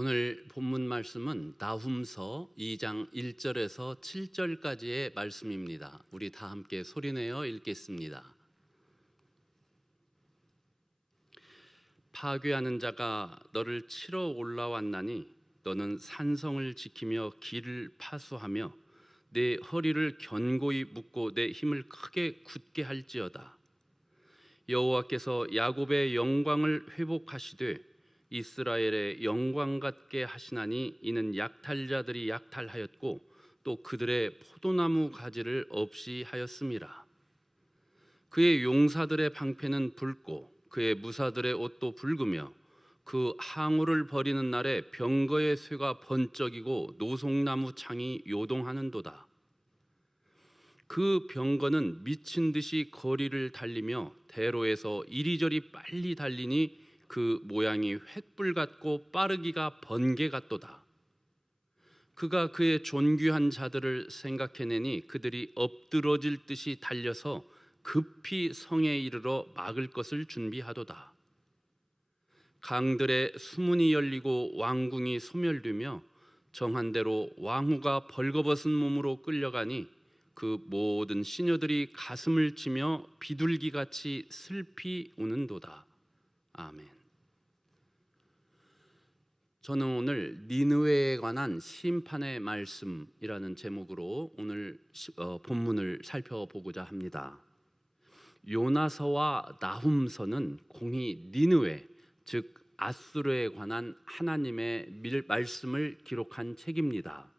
오늘 본문 말씀은 나훔서 2장 1절에서 7절까지의 말씀입니다. 우리 다 함께 소리내어 읽겠습니다. 파괴하는 자가 너를 치러 올라왔나니 너는 산성을 지키며 길을 파수하며 내 허리를 견고히 묶고 내 힘을 크게 굳게 할지어다. 여호와께서 야곱의 영광을 회복하시되 이스라엘의 영광 같게 하시나니 이는 약탈자들이 약탈하였고 또 그들의 포도나무 가지를 없이 하였음이라. 그의 용사들의 방패는 붉고 그의 무사들의 옷도 붉으며 그 항우를 버리는 날에 병거의 쇠가 번쩍이고 노송나무 창이 요동하는도다. 그 병거는 미친 듯이 거리를 달리며 대로에서 이리저리 빨리 달리니 그 모양이 횃불 같고 빠르기가 번개 같도다. 그가 그의 존귀한 자들을 생각해내니 그들이 엎드러질 듯이 달려서 급히 성에 이르러 막을 것을 준비하도다. 강들의 수문이 열리고 왕궁이 소멸되며 정한 대로 왕후가 벌거벗은 몸으로 끌려가니 그 모든 시녀들이 가슴을 치며 비둘기같이 슬피 우는도다. 아멘. 저는 오늘 니느웨에 관한 심판의 말씀이라는 제목으로 오늘 본문을 살펴보고자 합니다. 요나서와 나훔서는 공히 니느웨, 즉 아수르에 관한 하나님의 말씀을 기록한 책입니다.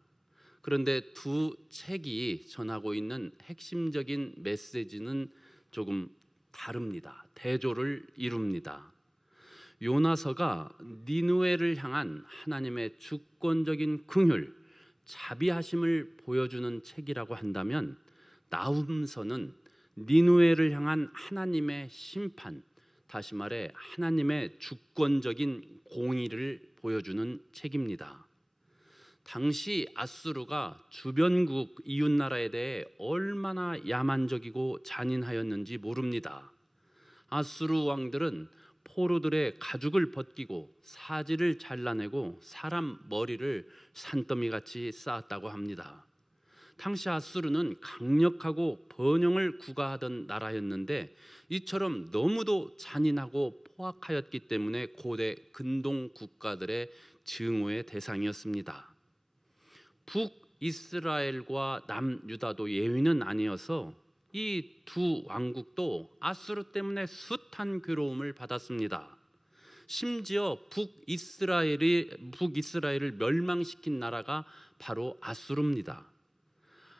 그런데 두 책이 전하고 있는 핵심적인 메시지는 조금 다릅니다. 대조를 이룹니다. 요나서가 니느웨를 향한 하나님의 주권적인 긍휼, 자비하심을 보여주는 책이라고 한다면 나훔서는 니느웨를 향한 하나님의 심판, 다시 말해 하나님의 주권적인 공의를 보여주는 책입니다. 당시 아수르가 주변국 이웃나라에 대해 얼마나 야만적이고 잔인하였는지 모릅니다. 아수르 왕들은 포로들의 가죽을 벗기고 사지를 잘라내고 사람 머리를 산더미같이 쌓았다고 합니다. 당시 아수르는 강력하고 번영을 구가하던 나라였는데 이처럼 너무도 잔인하고 포악하였기 때문에 고대 근동 국가들의 증오의 대상이었습니다. 북이스라엘과 남유다도 예외는 아니어서 이 두 왕국도 아수르 때문에 숱한 괴로움을 받았습니다. 심지어 북이스라엘을 멸망시킨 나라가 바로 아수르입니다.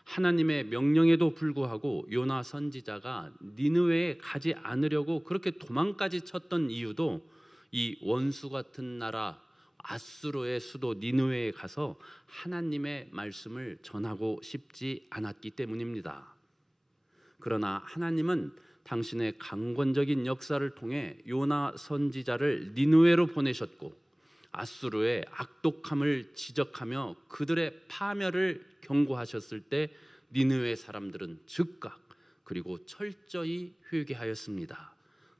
하나님의 명령에도 불구하고 요나 선지자가 니느웨에 가지 않으려고 그렇게 도망까지 쳤던 이유도 이 원수 같은 나라 아수르의 수도 니느웨에 가서 하나님의 말씀을 전하고 싶지 않았기 때문입니다. 그러나 하나님은 당신의 강권적인 역사를 통해 요나 선지자를 니느웨로 보내셨고 아수르의 악독함을 지적하며 그들의 파멸을 경고하셨을 때 니느웨 사람들은 즉각 그리고 철저히 회개하였습니다.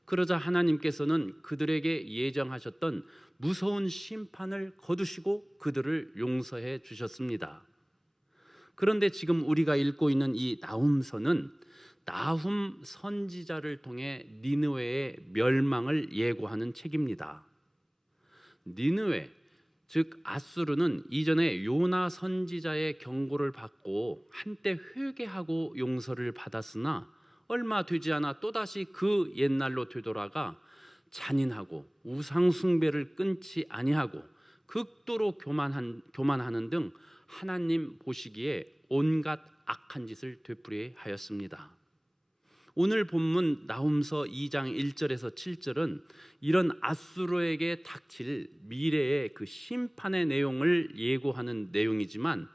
그러자 하나님께서는 그들에게 예정하셨던 무서운 심판을 거두시고 그들을 용서해 주셨습니다. 그런데 지금 우리가 읽고 있는 이 나훔서는 나훔 선지자를 통해 니느웨의 멸망을 예고하는 책입니다. 니느웨, 즉 아수르는 이전에 요나 선지자의 경고를 받고 한때 회개하고 용서를 받았으나 얼마 되지 않아 또다시 그 옛날로 되돌아가 잔인하고 우상 숭배를 끊지 아니하고 극도로 교만하는 등 하나님 보시기에 온갖 악한 짓을 되풀이하였습니다. 오늘 본문 나훔서 2장 1절에서 7절은 이런 아수르에게 닥칠 미래의 그 심판의 내용을 예고하는 내용이지만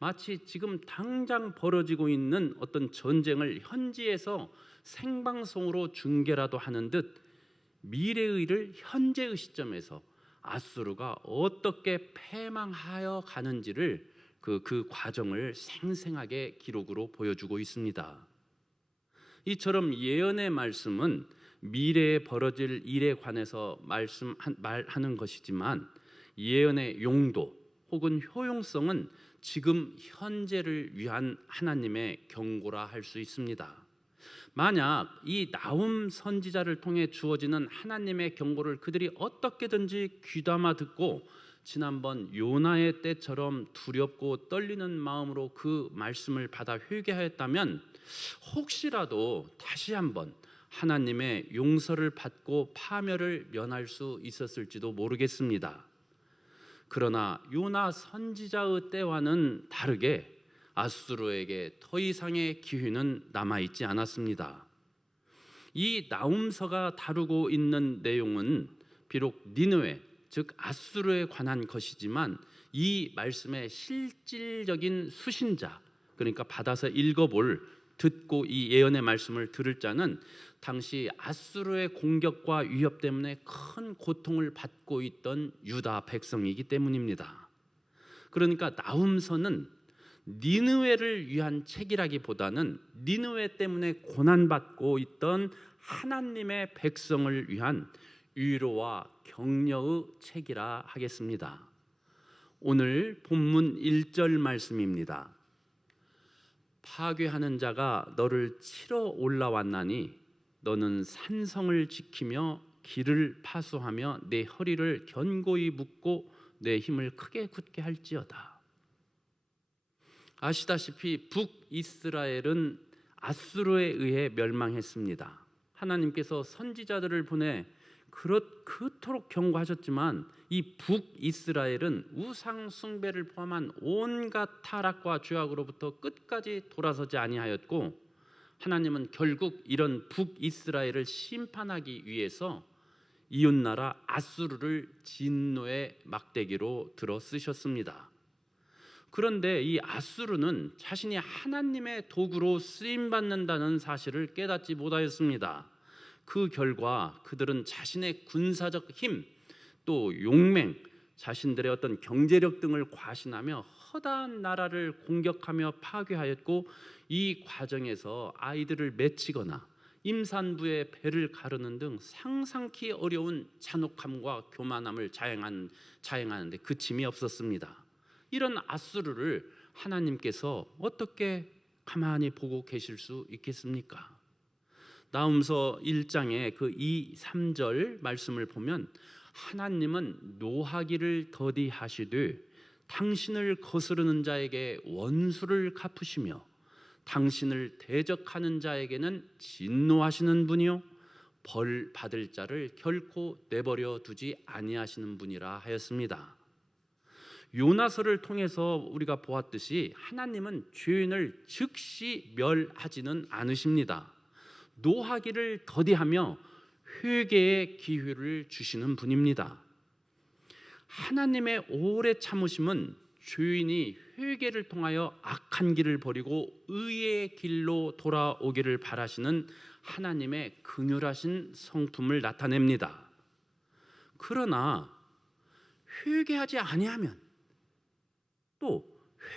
마치 지금 당장 벌어지고 있는 어떤 전쟁을 현지에서 생방송으로 중계라도 하는 듯 미래의 일을 현재의 시점에서 아수르가 어떻게 패망하여 가는지를 그 과정을 생생하게 기록으로 보여주고 있습니다. 이처럼 예언의 말씀은 미래에 벌어질 일에 관해서 말하는 것이지만 예언의 용도 혹은 효용성은 지금 현재를 위한 하나님의 경고라 할 수 있습니다. 만약 이 나훔 선지자를 통해 주어지는 하나님의 경고를 그들이 어떻게든지 귀담아 듣고 지난번 요나의 때처럼 두렵고 떨리는 마음으로 그 말씀을 받아 회개하였다면 혹시라도 다시 한번 하나님의 용서를 받고 파멸을 면할 수 있었을지도 모르겠습니다. 그러나 요나 선지자의 때와는 다르게 아수르에게 더 이상의 기회는 남아있지 않았습니다. 이 나훔서가 다루고 있는 내용은 비록 니느웨, 즉 아수르에 관한 것이지만 이 말씀의 실질적인 수신자, 그러니까 받아서 읽어볼, 듣고 이 예언의 말씀을 들을 자는 당시 아수르의 공격과 위협 때문에 큰 고통을 받고 있던 유다 백성이기 때문입니다. 그러니까 나훔서는 니느웨를 위한 책이라기보다는 니느웨 때문에 고난받고 있던 하나님의 백성을 위한 위로와 격려의 책이라 하겠습니다. 오늘 본문 1절 말씀입니다. 파괴하는 자가 너를 치러 올라왔나니 너는 산성을 지키며 길을 파수하며 내 허리를 견고히 묶고 내 힘을 크게 굳게 할지어다. 아시다시피 북이스라엘은 아수르에 의해 멸망했습니다. 하나님께서 선지자들을 보내 그토록 경고하셨지만 이 북이스라엘은 우상 숭배를 포함한 온갖 타락과 죄악으로부터 끝까지 돌아서지 아니하였고, 하나님은 결국 이런 북이스라엘을 심판하기 위해서 이웃나라 아수르를 진노의 막대기로 들어 쓰셨습니다. 그런데 이 아수르는 자신이 하나님의 도구로 쓰임받는다는 사실을 깨닫지 못하였습니다. 그 결과 그들은 자신의 군사적 힘, 또 용맹, 자신들의 어떤 경제력 등을 과신하며 허다한 나라를 공격하며 파괴하였고, 이 과정에서 아이들을 맺히거나 임산부의 배를 가르는 등 상상키 어려운 잔혹함과 교만함을 자행하는데 그침이 없었습니다. 이런 아수르를 하나님께서 어떻게 가만히 보고 계실 수 있겠습니까? 나훔서 1장의 그 2, 3절 말씀을 보면 하나님은 노하기를 더디하시되 당신을 거스르는 자에게 원수를 갚으시며 당신을 대적하는 자에게는 진노하시는 분이요 벌 받을 자를 결코 내버려 두지 아니하시는 분이라 하였습니다. 요나서를 통해서 우리가 보았듯이 하나님은 죄인을 즉시 멸하지는 않으십니다. 노하기를 더디하며 회개의 기회를 주시는 분입니다. 하나님의 오래 참으심은 죄인이 회개를 통하여 악한 길을 버리고 의의 길로 돌아오기를 바라시는 하나님의 긍휼하신 성품을 나타냅니다. 그러나 회개하지 아니하면, 또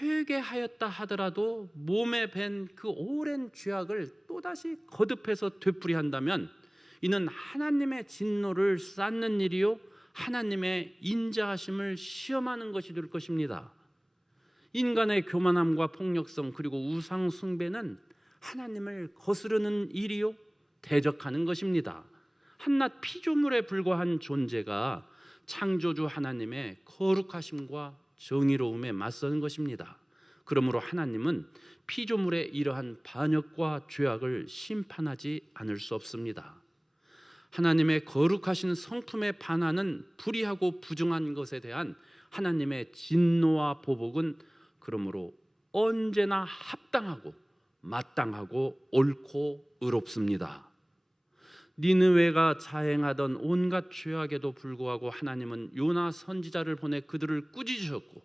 회개하였다 하더라도 몸에 밴 그 오랜 죄악을 또다시 거듭해서 되풀이한다면 이는 하나님의 진노를 쌓는 일이요 하나님의 인자하심을 시험하는 것이 될 것입니다. 인간의 교만함과 폭력성 그리고 우상 숭배는 하나님을 거스르는 일이요 대적하는 것입니다. 한낱 피조물에 불과한 존재가 창조주 하나님의 거룩하심과 정의로움에 맞서는 것입니다. 그러므로 하나님은 피조물의 이러한 반역과 죄악을 심판하지 않을 수 없습니다. 하나님의 거룩하신 성품에 반하는 불의하고 부정한 것에 대한 하나님의 진노와 보복은 그러므로 언제나 합당하고 마땅하고 옳고 의롭습니다. 니느웨가 자행하던 온갖 죄악에도 불구하고 하나님은 요나 선지자를 보내 그들을 꾸짖으셨고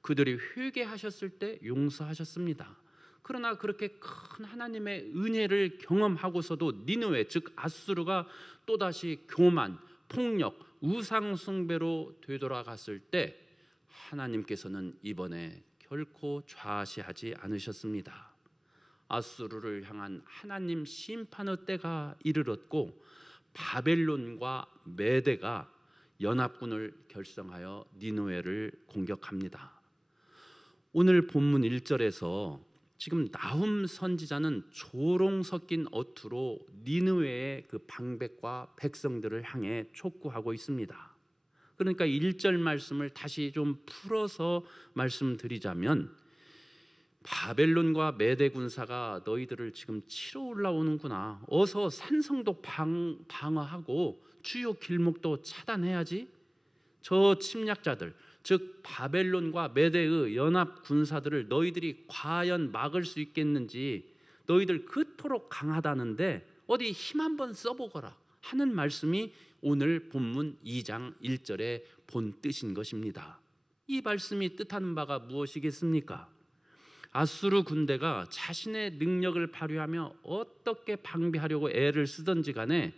그들이 회개하셨을 때 용서하셨습니다. 그러나 그렇게 큰 하나님의 은혜를 경험하고서도 니느웨 즉 아수르가 또다시 교만, 폭력, 우상 숭배로 되돌아갔을 때 하나님께서는 이번에 결코 좌시하지 않으셨습니다. 아수르를 향한 하나님 심판의 때가 이르렀고 바벨론과 메대가 연합군을 결성하여 니느웨를 공격합니다. 오늘 본문 1절에서 지금 나훔 선지자는 조롱 섞인 어투로 니느웨의 그 방백과 백성들을 향해 촉구하고 있습니다. 그러니까 1절 말씀을 다시 좀 풀어서 말씀드리자면, 바벨론과 메대 군사가 너희들을 지금 치러 올라오는구나. 어서 산성도 방어하고 주요 길목도 차단해야지. 저 침략자들, 즉 바벨론과 메대의 연합 군사들을 너희들이 과연 막을 수 있겠는지, 너희들 그토록 강하다는데 어디 힘 한번 써보거라 하는 말씀이 오늘 본문 2장 1절의 본 뜻인 것입니다. 이 말씀이 뜻하는 바가 무엇이겠습니까? 아수르 군대가 자신의 능력을 발휘하며 어떻게 방비하려고 애를 쓰든지 간에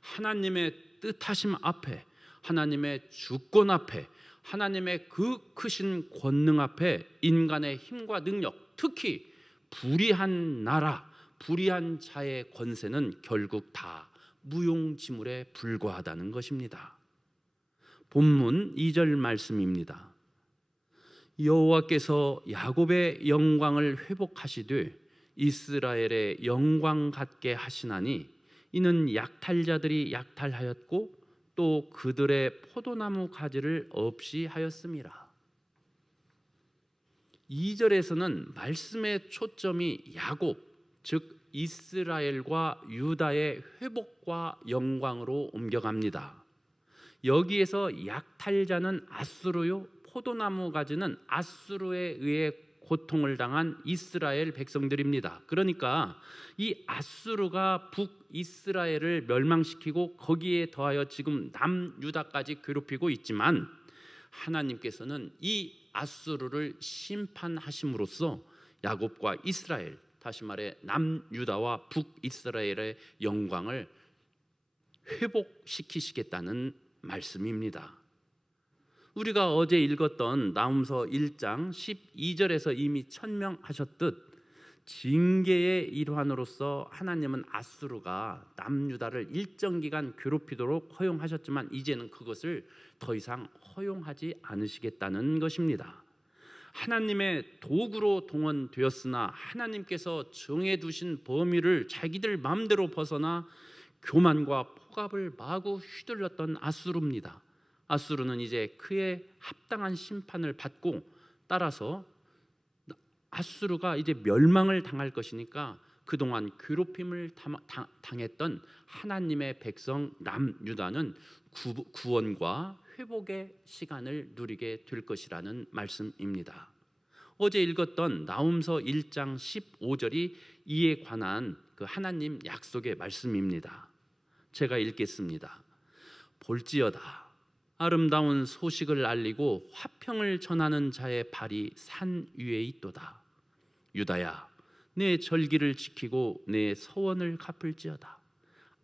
하나님의 뜻하심 앞에, 하나님의 주권 앞에, 하나님의 그 크신 권능 앞에 인간의 힘과 능력, 특히 불의한 나라, 불의한 자의 권세는 결국 다 무용지물에 불과하다는 것입니다. 본문 2절 말씀입니다. 여호와께서 야곱의 영광을 회복하시되 이스라엘의 영광 같게 하시나니 이는 약탈자들이 약탈하였고 또 그들의 포도나무 가지를 없이 하였음이라. 2절에서는 말씀의 초점이 야곱, 즉 이스라엘과 유다의 회복과 영광으로 옮겨갑니다. 여기에서 약탈자는 아수르요, 포도나무 가지는 아수르에 의해 고통을 당한 이스라엘 백성들입니다. 그러니까 이 아수르가 북이스라엘을 멸망시키고 거기에 더하여 지금 남유다까지 괴롭히고 있지만, 하나님께서는 이 아수르를 심판하심으로써 야곱과 이스라엘, 다시 말해 남유다와 북이스라엘의 영광을 회복시키시겠다는 말씀입니다. 우리가 어제 읽었던 나훔서 1장 12절에서 이미 천명하셨듯 징계의 일환으로서 하나님은 아수르가 남유다를 일정 기간 괴롭히도록 허용하셨지만 이제는 그것을 더 이상 허용하지 않으시겠다는 것입니다. 하나님의 도구로 동원되었으나 하나님께서 정해두신 범위를 자기들 마음대로 벗어나 교만과 폭압을 마구 휘둘렀던 아수르입니다. 아수르는 이제 그에 합당한 심판을 받고, 따라서 아수르가 이제 멸망을 당할 것이니까 그동안 괴롭힘을 당했던 하나님의 백성 남유다는 구원과 회복의 시간을 누리게 될 것이라는 말씀입니다. 어제 읽었던 나훔서 1장 15절이 이에 관한 그 하나님 약속의 말씀입니다. 제가 읽겠습니다. 볼지어다 아름다운 소식을 알리고 화평을 전하는 자의 발이 산 위에 있도다. 유다야, 내 절기를 지키고 내 서원을 갚을지어다.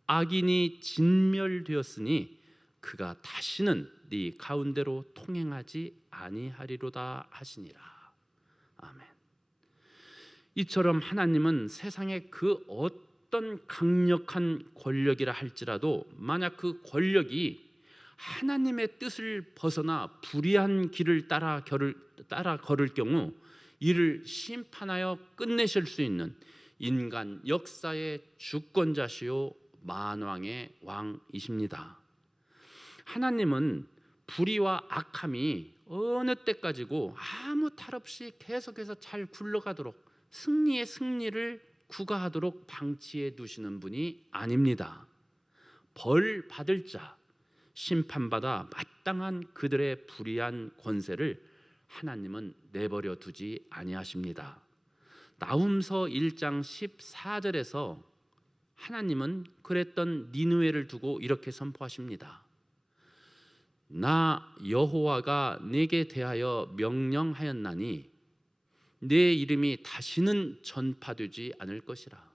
악인이 진멸되었으니 그가 다시는 네 가운데로 통행하지 아니하리로다 하시니라. 아멘. 이처럼 하나님은 세상의 그 어떤 강력한 권력이라 할지라도 만약 그 권력이 하나님의 뜻을 벗어나 불의한 길을 따라 걸을 경우 이를 심판하여 끝내실 수 있는 인간 역사의 주권자시요 만왕의 왕이십니다. 하나님은 불의와 악함이 어느 때까지고 아무 탈 없이 계속해서 잘 굴러가도록 승리의 승리를 구가하도록 방치해 두시는 분이 아닙니다. 벌 받을 자, 심판받아 마땅한 그들의 불의한 권세를 하나님은 내버려 두지 아니하십니다. 나훔서 1장 14절에서 하나님은 그랬던 니느웨를 두고 이렇게 선포하십니다. 나 여호와가 내게 대하여 명령하였나니 내 이름이 다시는 전파되지 않을 것이라.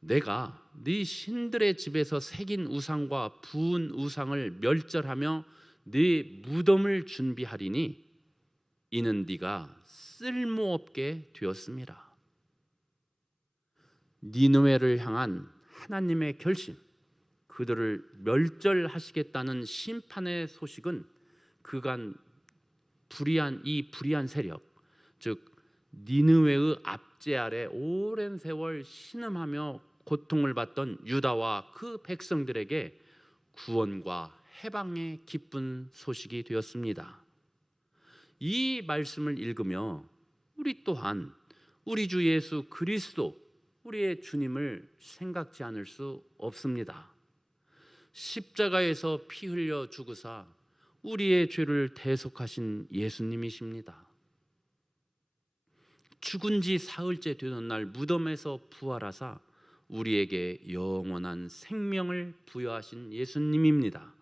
내가 네 신들의 집에서 새긴 우상과 부은 우상을 멸절하며 네 무덤을 준비하리니 이는 네가 쓸모없게 되었음이라. 니느웨를 향한 하나님의 결심, 그들을 멸절하시겠다는 심판의 소식은 그간 불의한 세력, 즉 니느웨의 압제 아래 오랜 세월 신음하며 고통을 받던 유다와 그 백성들에게 구원과 해방의 기쁜 소식이 되었습니다. 이 말씀을 읽으며 우리 또한 우리 주 예수 그리스도, 우리의 주님을 생각지 않을 수 없습니다. 십자가에서 피 흘려 죽으사 우리의 죄를 대속하신 예수님이십니다. 죽은 지 사흘째 되는 날 무덤에서 부활하사 우리에게 영원한 생명을 부여하신 예수님입니다.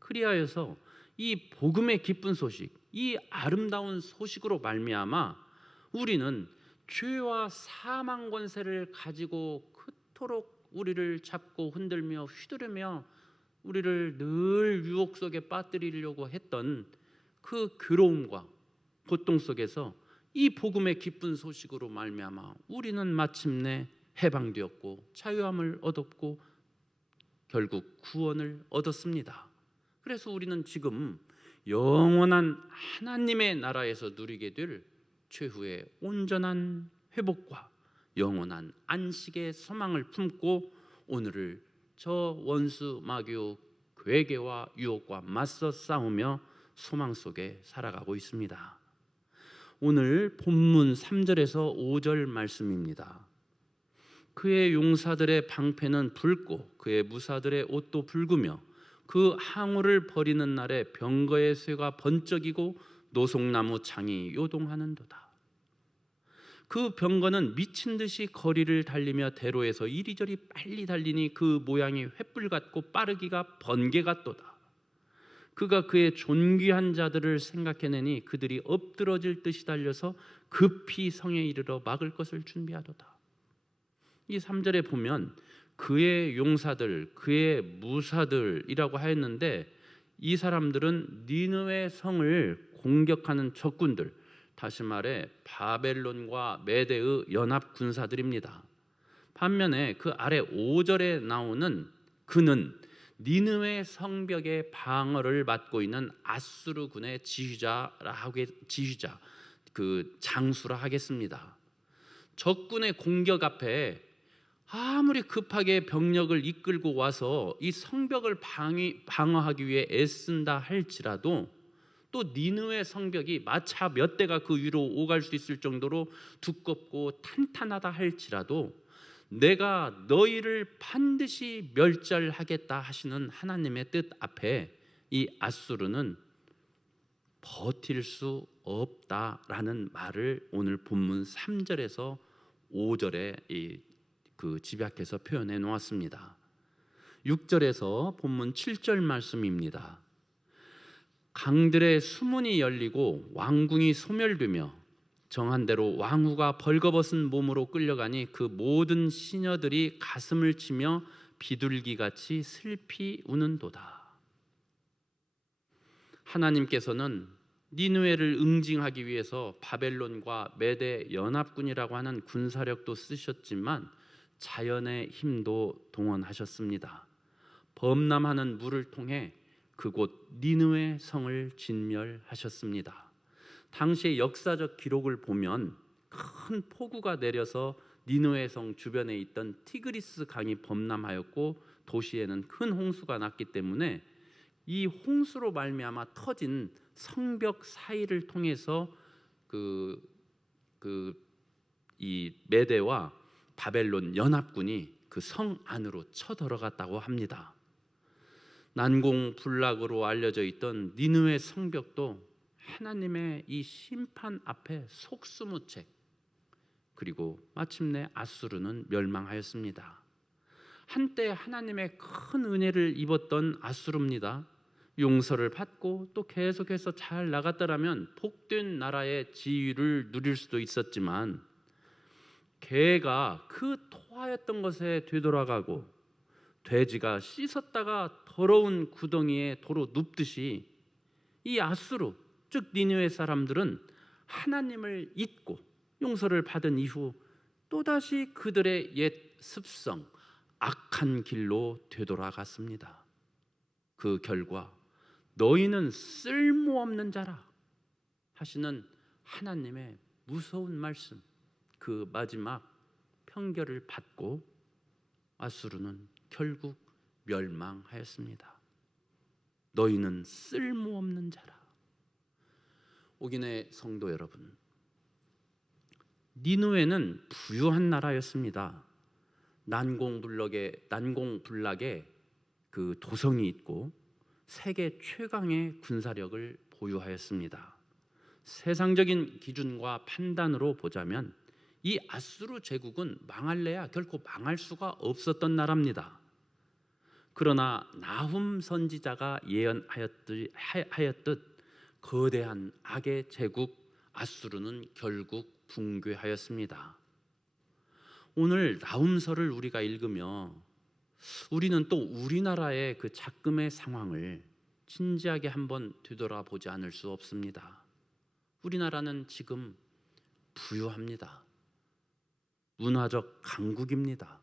그리하여서 이 복음의 기쁜 소식, 이 아름다운 소식으로 말미암아 우리는 죄와 사망 권세를 가지고 그토록 우리를 잡고 흔들며 휘두르며 우리를 늘 유혹 속에 빠뜨리려고 했던 그 괴로움과 고통 속에서 이 복음의 기쁜 소식으로 말미암아 우리는 마침내 해방되었고 자유함을 얻었고 결국 구원을 얻었습니다. 그래서 우리는 지금 영원한 하나님의 나라에서 누리게 될 최후의 온전한 회복과 영원한 안식의 소망을 품고 오늘을 저 원수 마귀의 괴계와 유혹과 맞서 싸우며 소망 속에 살아가고 있습니다. 오늘 본문 3절에서 5절 말씀입니다. 그의 용사들의 방패는 붉고 그의 무사들의 옷도 붉으며 그 항우를 버리는 날에 병거의 쇠가 번쩍이고 노송나무 창이 요동하는도다. 그 병거는 미친 듯이 거리를 달리며 대로에서 이리저리 빨리 달리니 그 모양이 횃불 같고 빠르기가 번개 같도다. 그가 그의 존귀한 자들을 생각해내니 그들이 엎드러질 듯이 달려서 급히 성에 이르러 막을 것을 준비하도다. 이 3절에 보면 그의 용사들, 그의 무사들이라고 하였는데 이 사람들은 니느웨 성을 공격하는 적군들, 다시 말해 바벨론과 메대의 연합 군사들입니다. 반면에 그 아래 5절에 나오는 그는 니느웨 성벽의 방어를 맡고 있는 아수르 군의 지휘자, 그 장수라 하겠습니다. 적군의 공격 앞에 아무리 급하게 병력을 이끌고 와서 이 성벽을 방어하기 위해 애쓴다 할지라도 또 니느웨 성벽이 마차 몇 대가 그 위로 오갈 수 있을 정도로 두껍고 탄탄하다 할지라도 내가 너희를 반드시 멸절하겠다 하시는 하나님의 뜻 앞에 이 아수르는 버틸 수 없다라는 말을 오늘 본문 3절에서 5절에 그 집약해서 표현해 놓았습니다. 6절에서 본문 7절 말씀입니다. 강들의 수문이 열리고 왕궁이 소멸되며 정한 대로 왕후가 벌거벗은 몸으로 끌려가니 그 모든 시녀들이 가슴을 치며 비둘기같이 슬피 우는도다. 하나님께서는 니느웨를 응징하기 위해서 바벨론과 메대 연합군이라고 하는 군사력도 쓰셨지만 자연의 힘도 동원하셨습니다. 범람하는 물을 통해 그곳 니느웨 성을 진멸하셨습니다. 당시의 역사적 기록을 보면 큰 폭우가 내려서 니느웨 성 주변에 있던 티그리스 강이 범람하였고 도시에는 큰 홍수가 났기 때문에 이 홍수로 말미암아 터진 성벽 사이를 통해서 이 메대와 바벨론 연합군이 그 성 안으로 쳐들어갔다고 합니다. 난공불락으로 알려져 있던 니느웨 성벽도 하나님의 이 심판 앞에 속수무책, 그리고 마침내 아수르는 멸망하였습니다. 한때 하나님의 큰 은혜를 입었던 아수르입니다. 용서를 받고 또 계속해서 잘 나갔더라면 복된 나라의 지위를 누릴 수도 있었지만 개가 그 토하였던 것에 되돌아가고 돼지가 씻었다가 더러운 구덩이에 도로 눕듯이 이 아수르, 즉 니느웨 사람들은 하나님을 잊고 용서를 받은 이후 또다시 그들의 옛 습성, 악한 길로 되돌아갔습니다. 그 결과 너희는 쓸모없는 자라 하시는 하나님의 무서운 말씀, 그 마지막 편결을 받고 아수르는 결국 멸망하였습니다. 너희는 쓸모없는 자라. 옥인의 성도 여러분, 니느웨는 부유한 나라였습니다. 난공불락의 그 도성이 있고 세계 최강의 군사력을 보유하였습니다. 세상적인 기준과 판단으로 보자면 이 아수르 제국은 망할래야 결코 망할 수가 없었던 나라입니다. 그러나 나훔 선지자가 예언하였듯 거대한 악의 제국 아수르는 결국 붕괴하였습니다. 오늘 나훔서를 우리가 읽으며 우리는 또 우리나라의 그 작금의 상황을 진지하게 한번 되돌아보지 않을 수 없습니다. 우리나라는 지금 부유합니다. 문화적 강국입니다.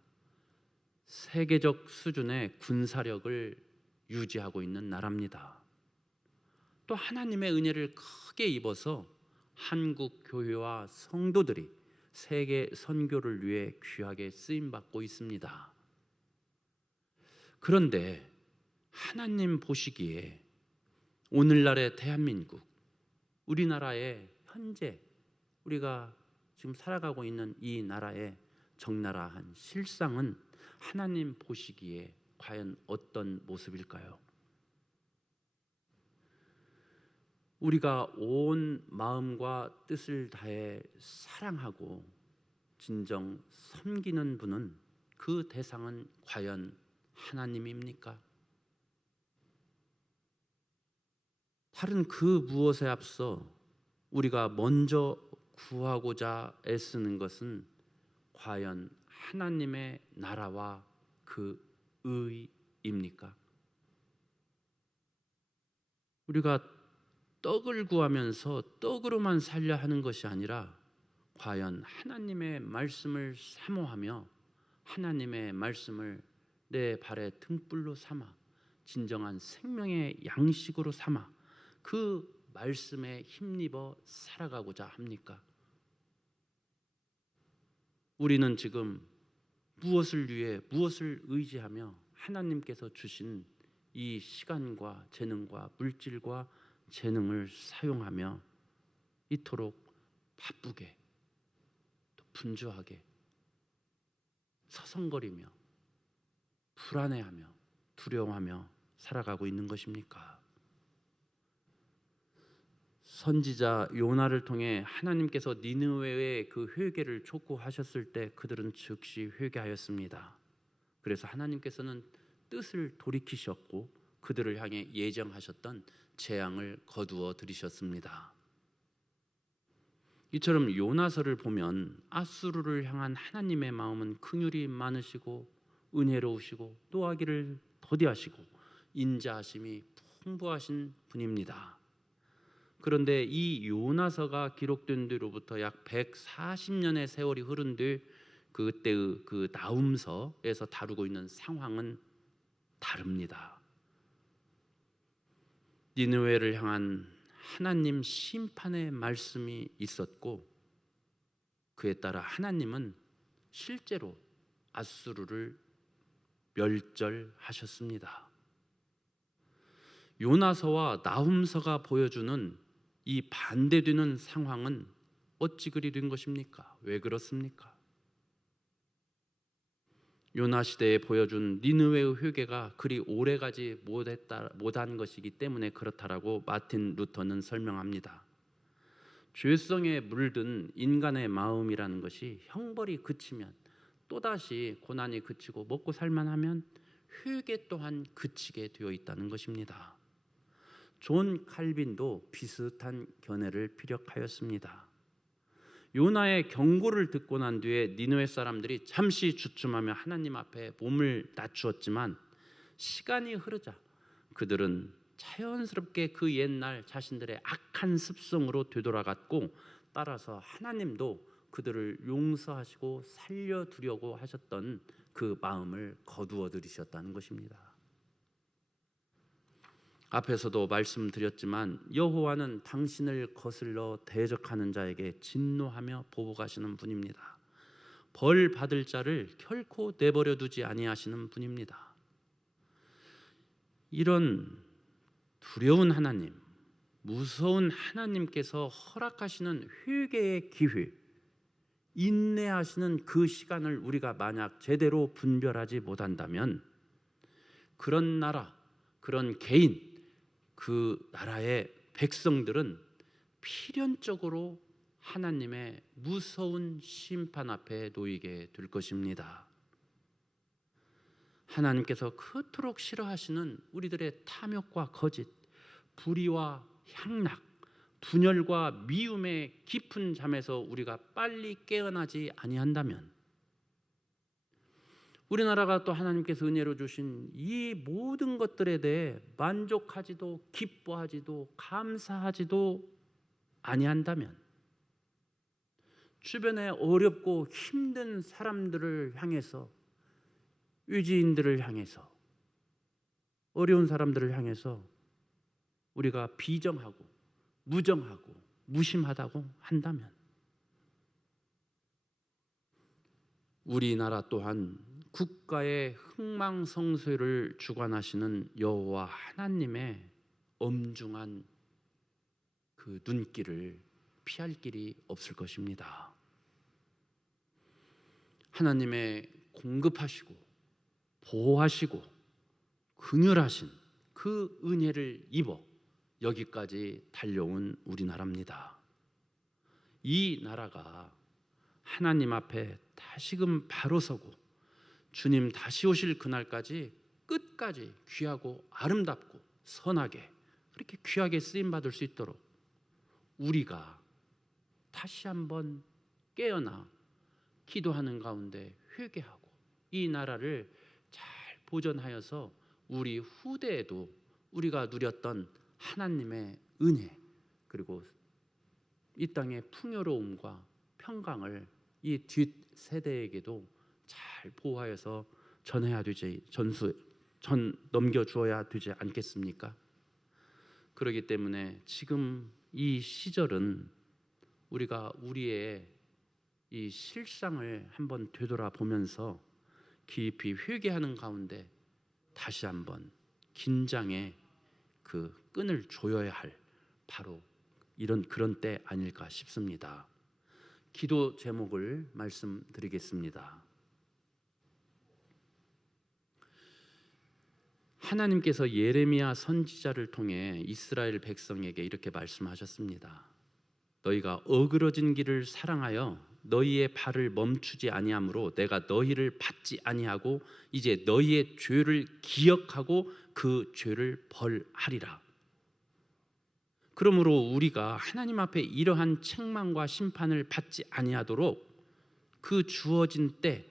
세계적 수준의 군사력을 유지하고 있는 나라입니다. 또 하나님의 은혜를 크게 입어서 한국 교회와 성도들이 세계 선교를 위해 귀하게 쓰임받고 있습니다. 그런데 하나님 보시기에 오늘날의 대한민국, 우리나라의 현재 우리가 지금 살아가고 있는 이 나라의 적나라한 실상은 하나님 보시기에 과연 어떤 모습일까요? 우리가 온 마음과 뜻을 다해 사랑하고 진정 섬기는 분은 그 대상은 과연 하나님입니까? 다른 그 무엇에 앞서 우리가 먼저 구하고자 애쓰는 것은 과연 하나님의 나라와 그 의입니까? 우리가 떡을 구하면서 떡으로만 살려 하는 것이 아니라 과연 하나님의 말씀을 사모하며 하나님의 말씀을 내 발의 등불로 삼아 진정한 생명의 양식으로 삼아 그 말씀에 힘입어 살아가고자 합니까? 우리는 지금 무엇을 위해 무엇을 의지하며 하나님께서 주신 이 시간과 재능과 물질과 재능을 사용하며 이토록 바쁘게 또 분주하게 서성거리며 불안해하며 두려워하며 살아가고 있는 것입니까? 선지자 요나를 통해 하나님께서 니느웨의 그 회개를 촉구하셨을 때 그들은 즉시 회개하였습니다. 그래서 하나님께서는 뜻을 돌이키셨고 그들을 향해 예정하셨던 재앙을 거두어 들이셨습니다. 이처럼 요나서를 보면 아수르를 향한 하나님의 마음은 긍휼이 많으시고 은혜로우시고 노하기를 더디하시고 인자하심이 풍부하신 분입니다. 그런데 이 요나서가 기록된 뒤로부터 약 140년의 세월이 흐른 뒤 그때의 그 나훔서에서 다루고 있는 상황은 다릅니다. 니느웨를 향한 하나님 심판의 말씀이 있었고 그에 따라 하나님은 실제로 아수르를 멸절하셨습니다. 요나서와 나훔서가 보여주는 이 반대되는 상황은 어찌 그리 된 것입니까? 왜 그렇습니까? 요나 시대에 보여준 니느웨의 회개가 그리 오래가지 못한 것이기 때문에 그렇다라고 마틴 루터는 설명합니다. 죄성에 물든 인간의 마음이라는 것이 형벌이 그치면 또다시 고난이 그치고 먹고 살만하면 회개 또한 그치게 되어 있다는 것입니다. 존 칼빈도 비슷한 견해를 피력하였습니다. 요나의 경고를 듣고 난 뒤에 니느웨 사람들이 잠시 주춤하며 하나님 앞에 몸을 낮추었지만 시간이 흐르자 그들은 자연스럽게 그 옛날 자신들의 악한 습성으로 되돌아갔고 따라서 하나님도 그들을 용서하시고 살려두려고 하셨던 그 마음을 거두어 들이셨다는 것입니다. 앞에서도 말씀드렸지만 여호와는 당신을 거슬러 대적하는 자에게 진노하며 보복하시는 분입니다. 벌 받을 자를 결코 내버려 두지 아니하시는 분입니다. 이런 두려운 하나님, 무서운 하나님께서 허락하시는 회개의 기회, 인내하시는 그 시간을 우리가 만약 제대로 분별하지 못한다면 그런 나라, 그런 개인, 그 나라의 백성들은 필연적으로 하나님의 무서운 심판 앞에 놓이게 될 것입니다. 하나님께서 그토록 싫어하시는 우리들의 탐욕과 거짓, 불의와 향락, 분열과 미움의 깊은 잠에서 우리가 빨리 깨어나지 아니한다면 우리나라가 또 하나님께서 은혜로 주신 이 모든 것들에 대해 만족하지도 기뻐하지도 감사하지도 아니한다면 주변에 어렵고 힘든 사람들을 향해서, 위지인들을 향해서, 어려운 사람들을 향해서 우리가 비정하고 무정하고 무심하다고 한다면 우리나라 또한 국가의 흥망성쇠를 주관하시는 여호와 하나님의 엄중한 그 눈길을 피할 길이 없을 것입니다. 하나님의 공급하시고 보호하시고 긍휼하신 그 은혜를 입어 여기까지 달려온 우리나라입니다. 이 나라가 하나님 앞에 다시금 바로 서고 주님 다시 오실 그날까지 끝까지 귀하고 아름답고 선하게 그렇게 귀하게 쓰임받을 수 있도록 우리가 다시 한번 깨어나 기도하는 가운데 회개하고 이 나라를 잘 보존하여서 우리 후대에도 우리가 누렸던 하나님의 은혜 그리고 이 땅의 풍요로움과 평강을 이 뒷세대에게도 잘 보호하여서 넘겨주어야 되지 않겠습니까? 그렇기 때문에 지금 이 시절은 우리가 우리의 이 실상을 한번 되돌아보면서 깊이 회개하는 가운데 다시 한번 긴장의 그 끈을 조여야 할 바로 그런 때 아닐까 싶습니다. 기도 제목을 말씀드리겠습니다. 하나님께서 예레미야 선지자를 통해 이스라엘 백성에게 이렇게 말씀하셨습니다. 너희가 어그러진 길을 사랑하여 너희의 발을 멈추지 아니하므로 내가 너희를 받지 아니하고 이제 너희의 죄를 기억하고 그 죄를 벌하리라. 그러므로 우리가 하나님 앞에 이러한 책망과 심판을 받지 아니하도록 그 주어진 때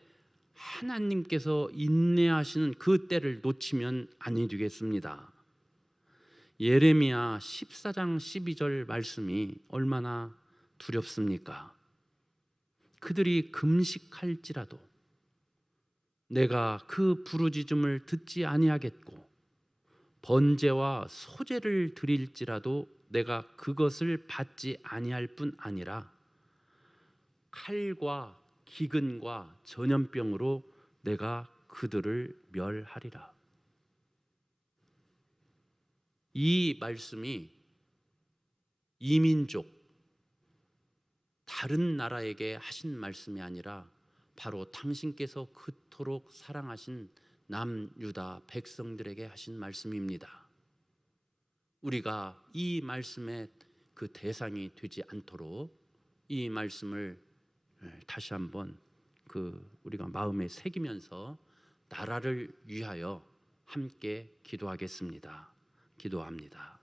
하나님께서 인내하시는 그 때를 놓치면 아니 되겠습니다. 예레미야 14장 12절 말씀이 얼마나 두렵습니까? 그들이 금식할지라도 내가 그 부르짖음을 듣지 아니하겠고 번제와 소제를 드릴지라도 내가 그것을 받지 아니할 뿐 아니라 칼과 기근과 전염병으로 내가 그들을 멸하리라. 이 말씀이 이민족 다른 나라에게 하신 말씀이 아니라 바로 당신께서 그토록 사랑하신 남유다 백성들에게 하신 말씀입니다. 우리가 이 말씀의 그 대상이 되지 않도록 이 말씀을 다시 한번 우리가 마음에 새기면서 나라를 위하여 함께 기도하겠습니다. 기도합니다.